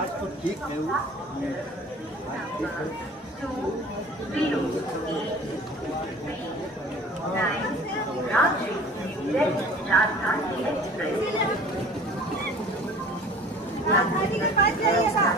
आज तो ठीक है वो। राजधानी के पास जाइएगा।